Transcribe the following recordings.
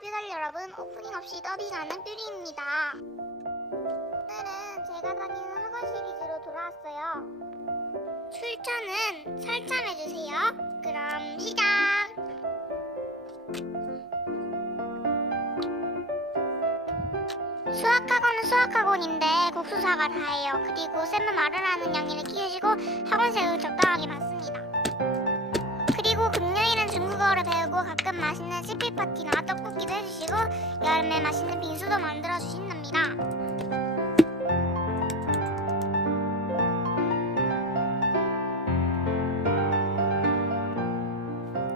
뷰달 여러분, 오프닝 없이 더빙하는 뷰리입니다. 오늘은 제가 다니는 학원 시리즈로 돌아왔어요. 출처는 설참해주세요. 그럼 시작! 수학학원은 수학학원인데 국수사가 다예요. 그리고 쌤은 말을 하는 양이를 키우시고 학원생을 적당하게 많습니다. 그리고 금요일은 중국어를 배우고 가끔 맛있는 시필 파티나 떡볶이도 해주시고 여름에 맛있는 빙수도 만들어 주신답니다.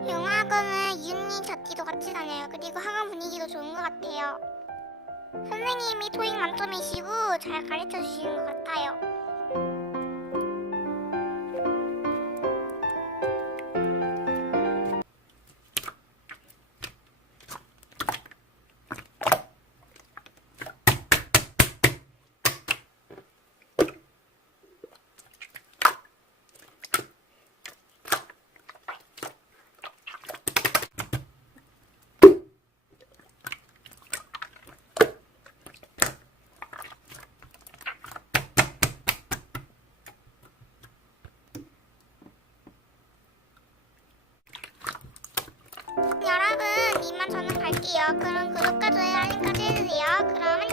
영어학원은 이웃님 자티도 같이 다녀요. 그리고 학원 분위기도 좋은 것 같아요. 선생님이 토익 만점이시고 잘 가르쳐 주시는 것 같아요. 여러분, 이만 저는 갈게요. 그럼 구독과 좋아요 알림까지 해주세요. 그럼